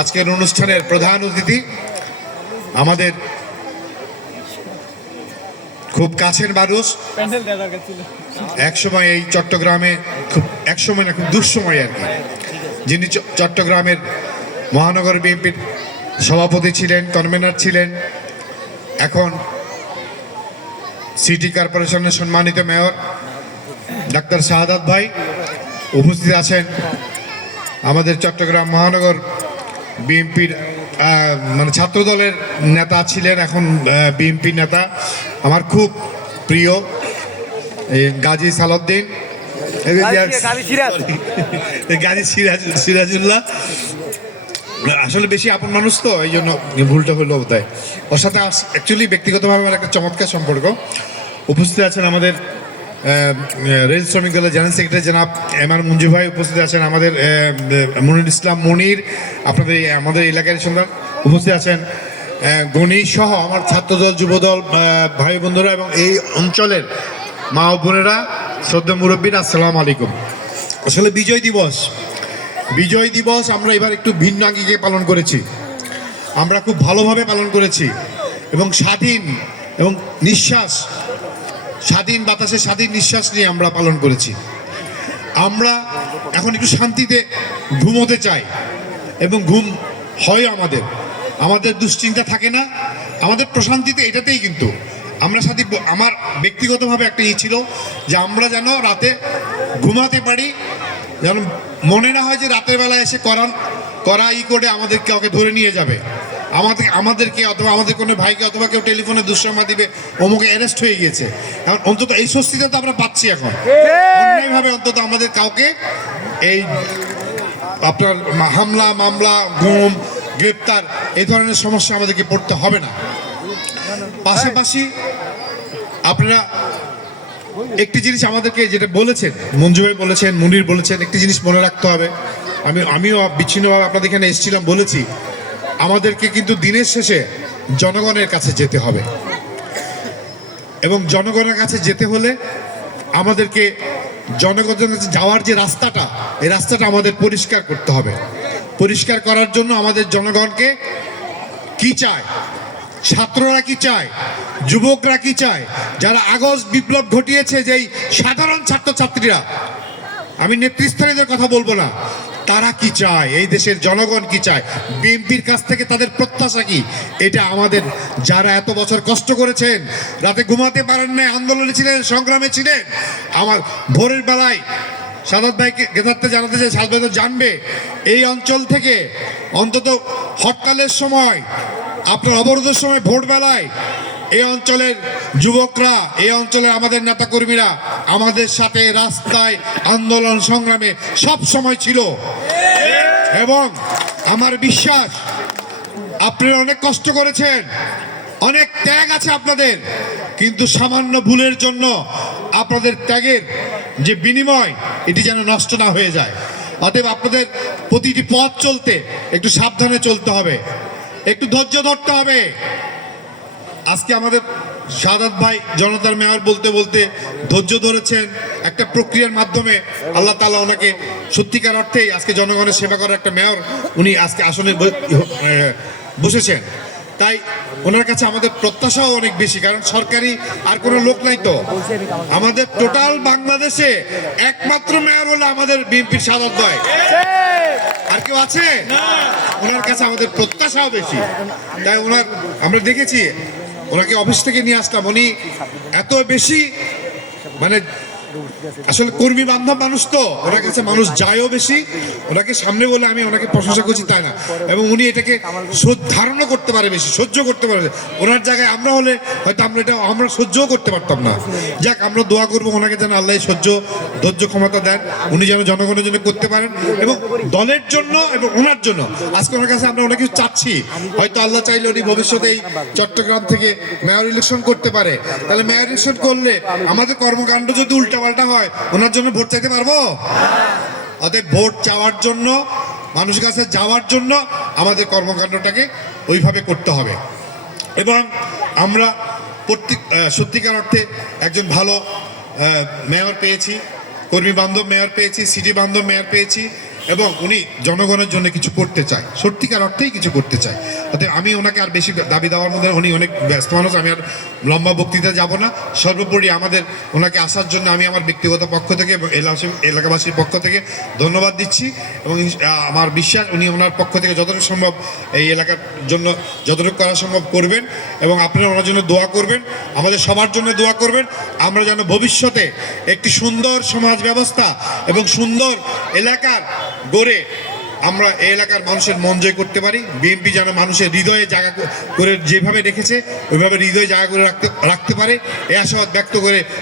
আজকের অনুষ্ঠানের প্রধান অতিথি আমাদের খুব কাছের মানুষ, একসময় এই চট্টগ্রামে খুব একসময় না খুব দুঃসময় আর কি, যিনি চট্টগ্রামের মহানগর বিএনপির সভাপতি ছিলেন, কনভেনার ছিলেন, এখন সিটি কর্পোরেশনের সম্মানিত মেয়র ডাক্তার শাহাদাত ভাই উপস্থিত আছেন। আমাদের চট্টগ্রাম মহানগর বিএনপির মানে ছাত্রদলের নেতা ছিলেন, এখন বিএনপির নেতা, আমার খুব প্রিয় গাজী সালাউদ্দিন, গাজী সিরাজুল্লাহ। আসলে বেশি আপন মানুষ তো, এই জন্য ভুলটা হলো বোধহয়। ওর সাথে অ্যাকচুয়ালি ব্যক্তিগতভাবে আমার একটা চমৎকার সম্পর্ক। উপস্থিত আছেন আমাদের রেল শ্রমিক দলের জেনারেল সেক্রেটারি জনাব এম.আর. মঞ্জু ভাই, উপস্থিত আছেন আমাদের মনির ইসলাম মনির, আপনাদের আমাদের এলাকার সন্তান, উপস্থিত আছেন গণি সহ আমার ছাত্রদল যুবদল ভাই বন্ধুরা এবং এই অঞ্চলের মা ও বোনেরা, শ্রদ্ধা মুরব্বীরা, আসসালামু আলাইকুম। আসলে বিজয় দিবস আমরা এবার একটু ভিন্ন আঙ্গিকে পালন করেছি, আমরা খুব ভালোভাবে পালন করেছি এবং স্বাধীন এবং স্বাধীন বাতাসে স্বাধীন নিঃশ্বাস নিয়ে আমরা পালন করেছি। আমরা এখন একটু শান্তিতে ঘুমোতে চাই এবং ঘুম হয় আমাদের দুশ্চিন্তা থাকে না, আমাদের প্রশান্তিতে এটাতেই। কিন্তু আমরা সাথে আমার ব্যক্তিগতভাবে একটা ছিল যে আমরা যেন রাতে ঘুমাতে পারি, যেন মনে না হয় যে রাতের বেলা এসে করা করে আমাদের কাউকে ধরে নিয়ে যাবে, আমাদেরকে অথবা আমাদের কোনো ভাইকে অথবা কেউ টেলিফোনে দুঃসংবাদ দিবে অমুকে অ্যারেস্ট হয়ে গিয়েছে। এখন অন্তত এই স্বস্তিটা তো আমরা পাচ্ছি এখন, অন্যায়ভাবে অন্তত আমাদের কাউকে এই আপনার হামলা মামলা গুম গ্রেপ্তার এই ধরনের সমস্যা আমাদেরকে পড়তে হবে না। পাশাপাশি আপনারা একটি জিনিস আমাদেরকে যেটা বলেছেন, মঞ্জু ভাই বলেছেন, মুনির বলেছেন, একটি জিনিস মনে রাখতে হবে। আমিও বিচ্ছিন্নভাবে আপনাদের এখানে এসেছিলাম, বলেছি আমাদেরকে কিন্তু দিনের শেষে জনগণের কাছে যেতে হবে এবং জনগণের কাছে যেতে হলে আমাদেরকে জনগণের কাছে যাওয়ার যে রাস্তাটা, এই রাস্তাটা আমাদের পরিষ্কার করতে হবে। পরিষ্কার করার জন্য আমাদের জনগণকে কি চায়, ছাত্ররা কি চায়, যুবকরা কি চায়, যারা আগস্ট বিপ্লব ঘটিয়েছে, যেই সাধারণ ছাত্রছাত্রীরা, আমি নেতৃস্থানীয়দের কথা বলবো না, তারা কি চায়, এই দেশের জনগণ কি চায়, বিএনপির কাছ থেকে তাদের প্রত্যাশা কি, এটা আমাদের যারা এত বছর কষ্ট করেছেন, রাতে ঘুমাতে পারেন না, আন্দোলনে ছিলেন, সংগ্রামে ছিলেন, আমার ভোরের বেলায় সাদাত ভাইকে গেতারতে জানাতে চাই, সাদাত ভাই তো জানবে, এই অঞ্চল থেকে অন্তত হরতালের সময়, আপনার অবরোধের সময়, ভোরবেলায় এই অঞ্চলের যুবকরা, এই অঞ্চলের আমাদের নেতাকর্মীরা আমাদের সাথে রাস্তায় আন্দোলন সংগ্রামে সব সময় ছিল। এবং আমার বিশ্বাস আপনারা অনেক কষ্ট করেছেন, অনেক ত্যাগ আছে আপনাদের, কিন্তু সামান্য ভুলের জন্য আপনাদের ত্যাগের যে বিনিময়, এটি যেন নষ্ট না হয়ে যায়। অতএব আপনাদের প্রতিটি পথ চলতে একটু সাবধানে চলতে হবে, একটু ধৈর্য ধরতে হবে। আজকে আমাদের শাহাদাত ভাই জনতার মেয়র বলতে বলতে ধৈর্য ধরেছেন, একটা প্রক্রিয়ার মাধ্যমে আল্লাহ তাআলা ওনাকে সত্যিকার অর্থেই আজকে জনগণের সেবা করার একটা মেয়র উনি আজকে আসনে বসেছেন। তাই ওনার কাছে আমাদের প্রত্যাশাও অনেক বেশি, কারণ সরকারি আর কোনো লোক নাই তো, আমাদের টোটাল বাংলাদেশে একমাত্র মেয়র হলো আমাদের বিএনপির শাহাদাত ভাই, আর কেউ আছে? ওনার কাছে আমাদের প্রত্যাশাও বেশি। তাই আমরা দেখেছি ওনাকে অফিস থেকে নিয়ে আসলাম, উনি এত বেশি মানে আসলে কর্মী বান্ধব মানুষ তো, ওনার কাছে মানুষ যায়ও বেশি, ওনাকে সামনে বলে আমি ওনাকে প্রশংসা করছি তাই না, এবং উনি এটাকে ধারণা করতে পারে বেশি, সহ্য করতে পারে। ওনার জায়গায় আমরা হলে হয়তো আমরা সহ্যও করতে পারতাম না। যাক, আমরা দোয়া করবো ওনাকে যেন আল্লাহ ধৈর্য ক্ষমতা দেন, উনি যেন জনগণের জন্য করতে পারেন এবং দলের জন্য এবং ওনার জন্য। আজকে ওনার কাছে আমরা অনেক কিছু চাচ্ছি, হয়তো আল্লাহ চাইলে উনি ভবিষ্যতে এই চট্টগ্রাম থেকে মেয়র ইলেকশন করতে পারে, তাহলে মেয়র ইলেকশন করলে আমাদের কর্মকাণ্ড যদি উল্টাপাল্টা হয়, ওনার জন্য ভোট চাইতে পারবো? অতএব ভোট চাওয়ার জন্য, মানুষের কাছে যাওয়ার জন্য আমাদের কর্মকাণ্ডটাকে ওইভাবে করতে হবে। এবং আমরা সত্যিকার অর্থে একজন ভালো মেয়র পেয়েছি, কর্মী বান্ধব মেয়র পেয়েছি, সিটি বান্ধব মেয়র পেয়েছি, এবং উনি জনগণের জন্য কিছু করতে চায়, সত্যিকার অর্থেই কিছু করতে চায়। অতএব আমি ওনাকে আর বেশি দাবি দেওয়ার মধ্যে, উনি অনেক ব্যস্ত মানুষ, আমি আর লম্বা বক্তৃতা যাব না। সর্বোপরি আমাদের ওনাকে আসার জন্য আমি আমার ব্যক্তিগত পক্ষ থেকে এবং এলাকাবাসীর পক্ষ থেকে ধন্যবাদ দিচ্ছি এবং আমার বিশ্বাস উনি ওনার পক্ষ থেকে যতটুকু সম্ভব এই এলাকার জন্য যতটুকু করা সম্ভব করবেন এবং আপনারা ওনার জন্য দোয়া করবেন, আমাদের সবার জন্য দোয়া করবেন। আমরা যেন ভবিষ্যতে একটি সুন্দর সমাজ ব্যবস্থা এবং সুন্দর এলাকার গড়ে আমরা এই এলাকার মানুষের মন জয় করতে পারি। বিএনপি যেন মানুষের হৃদয়ে জায়গা করে যেভাবে রেখেছে ওইভাবে হৃদয়ে জায়গা করে রাখতে পারে এই আশাবাদ ব্যক্ত করে